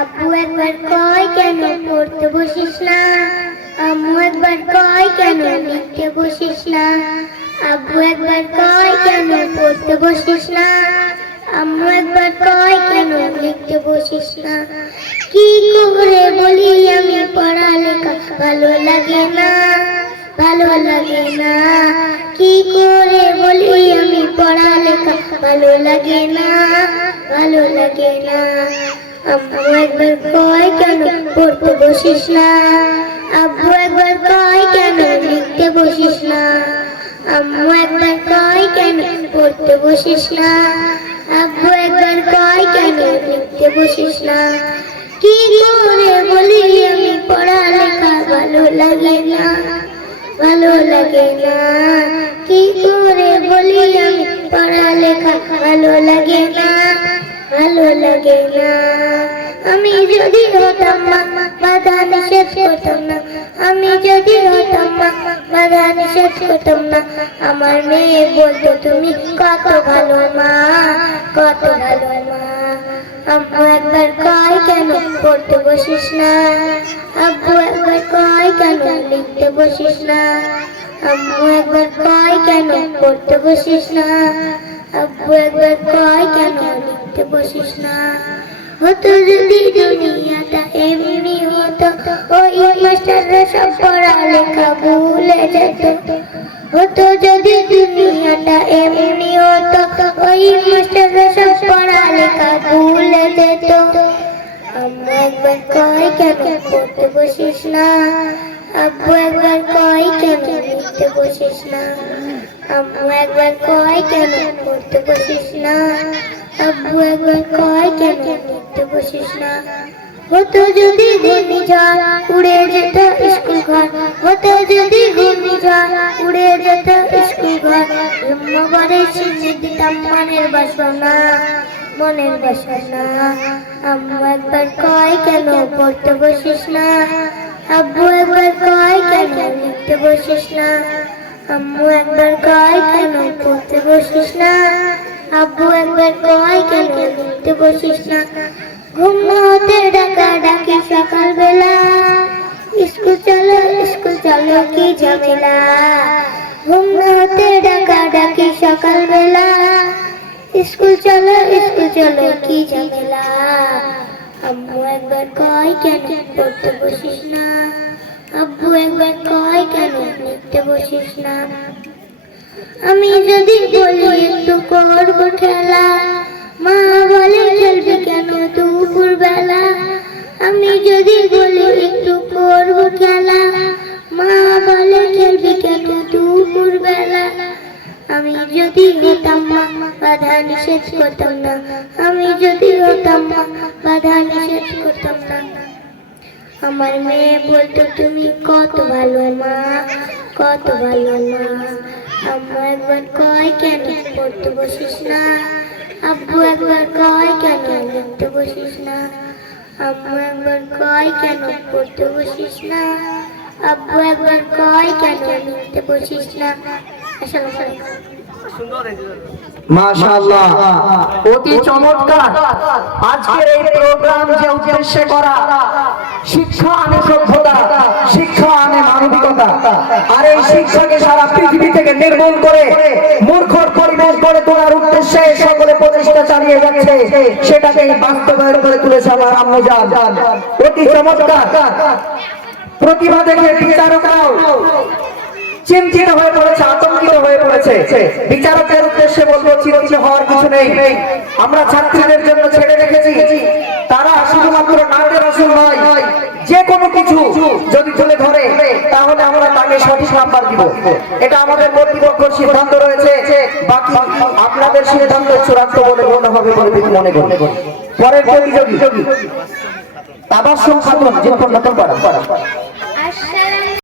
আব্বু একবার কয় কেন পড়তে বসিস না, আম্মু একবার কয় কেন লিখতে বসিস না। আব্বু একবার কয় কেন পড়তে বসিস না, আম্মু একবার কয় কেন লিখতে বসিস না। কি করে বলি আমি পড়ালেখা ভালো লাগে না, ভালো লাগে না। কি করে বলি আমি পড়ালেখা ভালো লাগে না, ভালো লাগে না। আম্মু একবার কয় কেন পড়তে বসিস না, আব্বু একবার কয় কেন লিখতে বসিস না। আম্মু একবার কয় কেন পড়তে বসিস না, আব্বু একবার কয় কেন লিখতে বসিস না। কি করে বলি আমি পড়ালেখা ভালো লাগে না, ভালো লাগে না। কি করে বলি আমি পড়ালেখা ভালো লাগে না, ভালো লাগে না। আমি যদি হতাম মা বাধা নিষেধ করতাম না, আমি যদি হতাম মা বাধা নিষেধ করতাম না। আমার মেয়ে বলতো তুমি কত ভালো মা, কত ভালো মা। আম্মু একবার কয় কেন পড়তে বসিস না, আব্বু একবার কয় কেন লিখতে বসিস না। আম্মু একবার কয় কেন পড়তে বসিস না, আব্বু একবার কয় কেন লিখতে বসিস না। হতো যদি দুনিয়াটা এমনি হতো, ওই মাস্টাররা সব পড়ালেখা ভুলে যেত। হতো যদি দুনিয়াটা এমনি হতো, ওই মাস্টাররা সব পড়ালেখা ভুলে যেত। আম্মু একবার কয় কেন পড়তে বসিস না, আব্বু একবার কয় কেন লিখতে বসিস না। আম্মু একবার কয় কেন পড়তে বসিস না, আব্বু একবার কয় কেন লিখতে বসিস না। হতো যদি ঘূর্ণিঝড় উড়ে যেত স্কুল ঘর, হতো যদি ঘূর্ণিঝড় উড়ে যেত স্কুল ঘর। জন্মবারে শিখে দিতাম মনের বাসনা, মনের বাসনা। আম্মু একবার কয় কেন পড়তে বসিস না, আব্বু একবার কয় কেন লিখতে বসিস না। আম্মু একবার কয় কেন পড়তে বসিস না, আব্বু একবার কয় কেন লিখতে বসিস না। ঘুম না হতে ডাকা ডাকি সকালবেলা, স্কুল চলো স্কুল চলো কি ঝামেলা। ঘুম না হতে ডাকা ডাকি সকালবেলা, স্কুল চলো কি ঝামেলা। আম্মু একবার কয় কেন পড়তে বসিস না, আব্বু একবার কয় কেন লিখতে বসিস না। আমি যদি বলি একটু করব খেলা, মা বলে খেলবি কেন দুপুর বেলা। আমি যদি বলি একটু করব খেলা, মা বলে খেলবি কেন দুপুর বেলা। আমি যদি হতাম মা বাধা নিষেধ করতাম না, আমি যদি হতাম মা বাধা নিষেধ করতাম না। আমার মেয়ে বলতো তুমি কত ভালো মা, কত ভালো মা। আম্মু একবার কয় কেন পড়তে বসিস না, আব্বু একবার কয় কেন লিখতে বসিস না। আম্মু একবার কয় কেন পড়তে বসিস না, আব্বু একবার কয় কেন লিখতে বসিস না। মাশাআল্লাহ, অতি চমৎকার। আজকের এই প্রোগ্রাম যে উদ্দেশ্যে করা, শিক্ষা আনে সভ্যতা, শিক্ষা আনে মানবিকতা। আর এই শিক্ষাকে সারা পৃথিবী থেকে নির্মূল করে মূর্খর পরিবেশ গড়ে তোলার উদ্দেশ্যে সকলে প্রচেষ্টা চালিয়ে যাচ্ছে, সেটাকে বাস্তবায়ন করে তুলেছে আমার আম্মু জান। অতি চমৎকার। প্রতিভা দেখে বিচারকরাও চিন্তিত হয়ে পড়েছে, আতঙ্কিত হয়ে পড়েছে। বিচারকদের উদ্দেশ্যে বলবো চিন্তিত হওয়ার কিছু নেই। আমরা ছাত্রীদের জন্য ছেড়ে রেখেছি, তারা শুধুমাত্র নাটের আসল নয়, যে কোনো কিছু যদি তুলে ধরে তাহলে আমরা তাকে সঠিক নাম্বার দিব। এটা আমাদের কর্তৃপক্ষের সিদ্ধান্ত রয়েছে, বাকি আপনাদের সিদ্ধান্ত চূড়ান্ত বলে মনে হবে বলে মনে করি। পরের প্রতিযোগী তাবাসসুম খাতুন, জিনপুর নতুন পাড়া।